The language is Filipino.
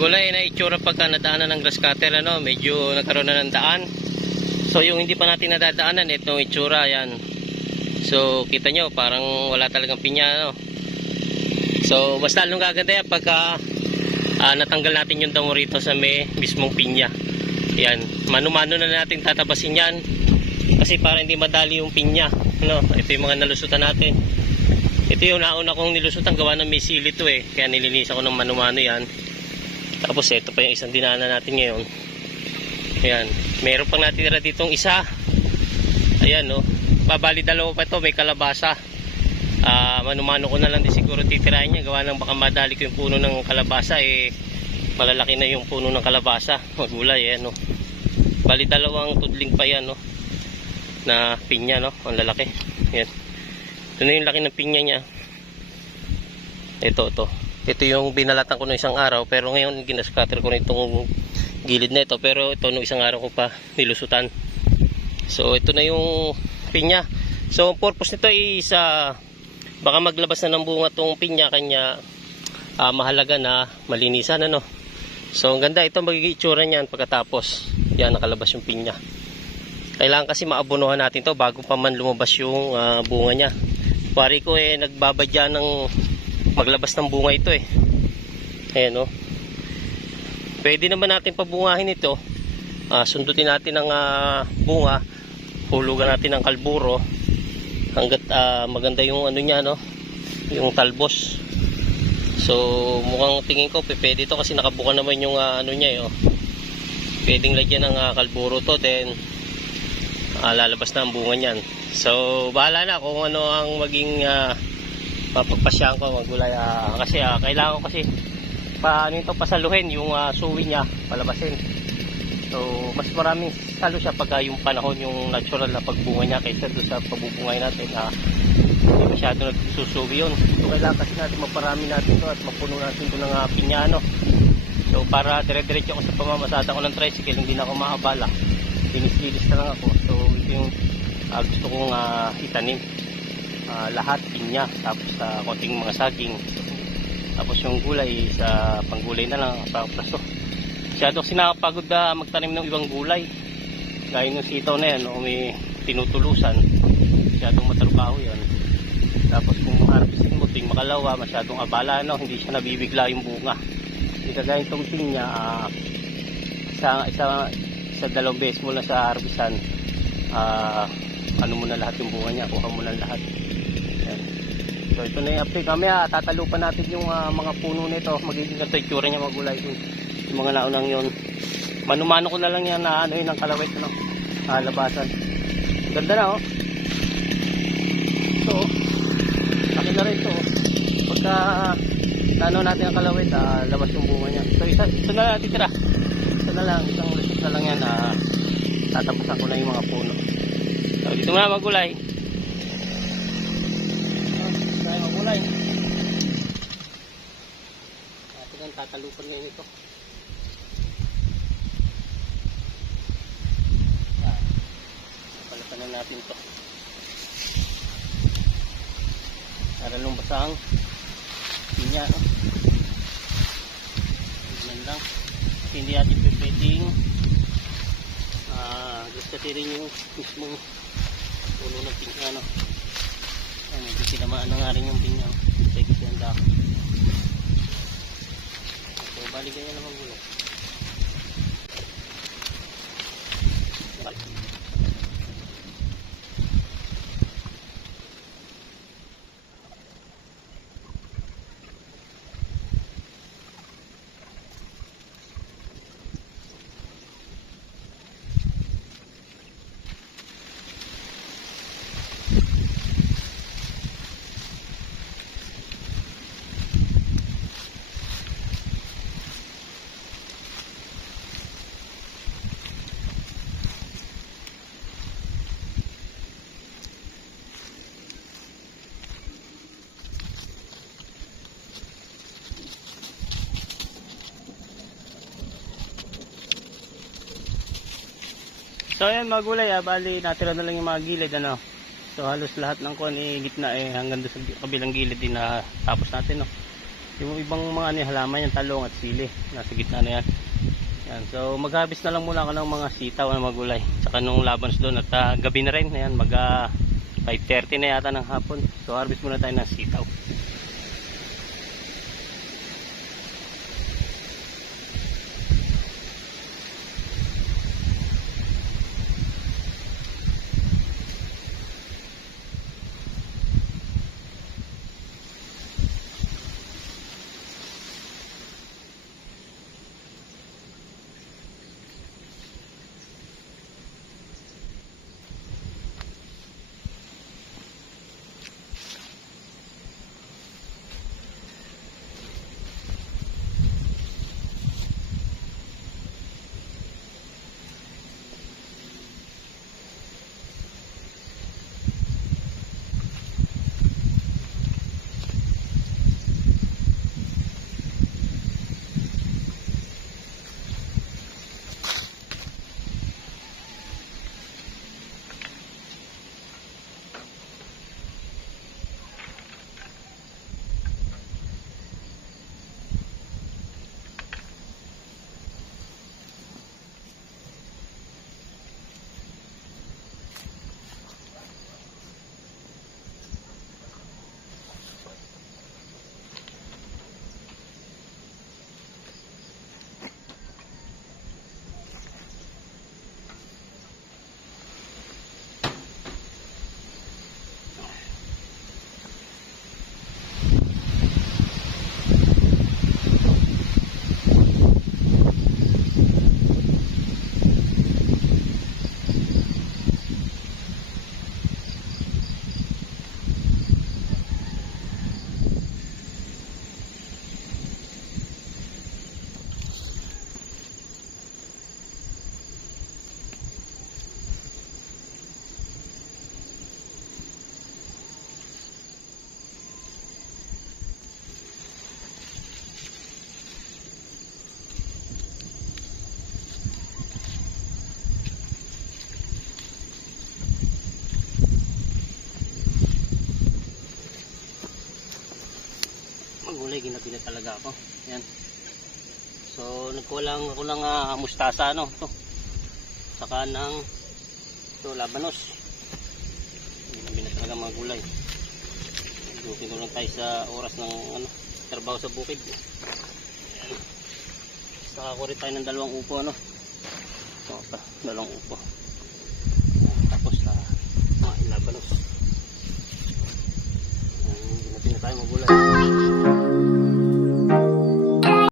gulay na itsura pagka nadaanan ng grass cutter, ano, medyo nagkaroon na ng daan. So yung hindi pa natin nadadaanan, itong itsura, yan. So kita nyo, parang wala talagang pinya, ano. So mas lalong gaganda yan pagka natanggal natin yung damo rito sa may mismong pinya. Yan, mano-mano na natin tatabasin yan kasi para hindi madali yung pinya, ano. Ito yung mga nalusutan natin. Ito yung nauna kong nilusutan, gawa ng may sili to eh, kaya nilinisan ko ng mano-mano yan. Tapos ito pa yung isang dinaanan natin ngayon. Ayan, meron pang natitira ditong isa. Ayan, no, babali dalawa pa ito, may kalabasa. Mano-mano ko na lang din siguro titirahin niya, gawa ng baka madali ko yung puno ng kalabasa eh, malalaki na yung puno ng kalabasa, magulay, ayan, no. Bali dalawang tudling pa yan, no, na pinya, no, ang lalaki. Ayan, ito na yung laki ng pinya niya. Ito yung binalatan ko ng isang araw, pero ngayon ginascatter ko na itong gilid na ito, pero ito nung isang araw ko pa nilusutan. So ito na yung pinya. So ang purpose nito is baka maglabas na ng bunga tong pinya, kanya mahalaga na malinisan, ano. So ang ganda, ito magiging itsura niyan pagkatapos yan nakalabas yung pinya. Kailangan kasi maabonohan natin to bago pa man lumabas yung bunga niya. Pari ko eh nagbabadya ng maglabas ng bunga ito eh. Ayan, no. Pwede naman natin pabungahin ito. Sundutin natin ang bunga, hulugan natin ng kalburo hanggat maganda yung ano niya, no, yung talbos. So mukhang tingin ko pwede ito kasi nakabuka naman yung ano niya, oh. Pwedeng lagyan ng kalburo to, then lalabas na ang bunga niyan. So bahala na kung ano ang maging papagpasyahan ko magulay, kasi kailangan ko kasi pasaluhin yung suwi niya, palabasin. So mas maraming salo siya pag yung panahon, yung natural na pagbunga niya, kaysa doon sa pagbubungay natin hindi masyado nagsusuwi yun. So kailangan kasi natin maparami natin to at mapuno natin ito ng pinyano. So para dire-diretso ako sa pamamasada ko ng tricycle, hindi na ako maabala, dinis-dinis na lang ako. So ito yung gusto kong itanim, lahat pinya, tapos konting mga saging, tapos yung gulay sa panggulay na lang, pangplasto. Masyado sinakapagod magtanim ng ibang gulay, gaya ng sitaw na yan, o may tinutulusan, masyadong matrabaho yan. Tapos kung harvestin mo ting makalawa, masyadong abala, no, hindi siya nabibigla yung bunga. Hindi kagaya itong pinya, isa dalawang beses mo na sa harvestan, ano mo na lahat yung bunga niya, kuha mo na lahat. Ayan. So ito na yung update. Mamaya tatalupan natin yung mga puno nito, magiging ganito yung tsura niya magulay, yung mga naunang yun. Mano-mano ko na lang yan na ano yun, ang kalawit, ano, labasan. Ganda na, oh. So laki na rin ito, oh. Pagka ano natin ang kalawit, labas yung bunga niya. So ito na lang titira, ito na lang, isang result na lang yan, tatapusan ko na yung mga puno. So dito muna magulay. Magulay. Atin ang tatalupan ngayon ito. Palatan na natin ito. Para lumbas ang pinya, no? Ganyan lang. Hindi natin pwedeng gusto rin yung mismong puno ng pinya, no? Medyo tinamaan na nga rin yung pinya, kasi kasi ang dako. So balik ganyan naman gulo. So ayan mga gulay, bali natira na lang yung mga gilid, ano. So halos lahat ng kuan gitna hanggang doon sa kabilang gilid din na tapos natin, no. Yung ibang mga halaman yung talong at sili. Nasa gitna na yan. Yan. So mag-harvest na lang muna ako ng mga sitaw na magulay. Tsaka nung labans doon at gabi na rin. Ayan, 5:30 na yata ng hapon. So harvest muna tayo ng sitaw. Magulay, ginabi na talaga ako. Yan. So nagkulang ako ng mustasa to. Saka ng labanos. Ginabi na talaga mga gulay. Dukin lang tayo sa oras ng trabaho sa bukid. Yan. Saka ko rin tayo ng 2 upo So, 2 upo. Yan. Tapos labanos. Ginabi na tayo magulay.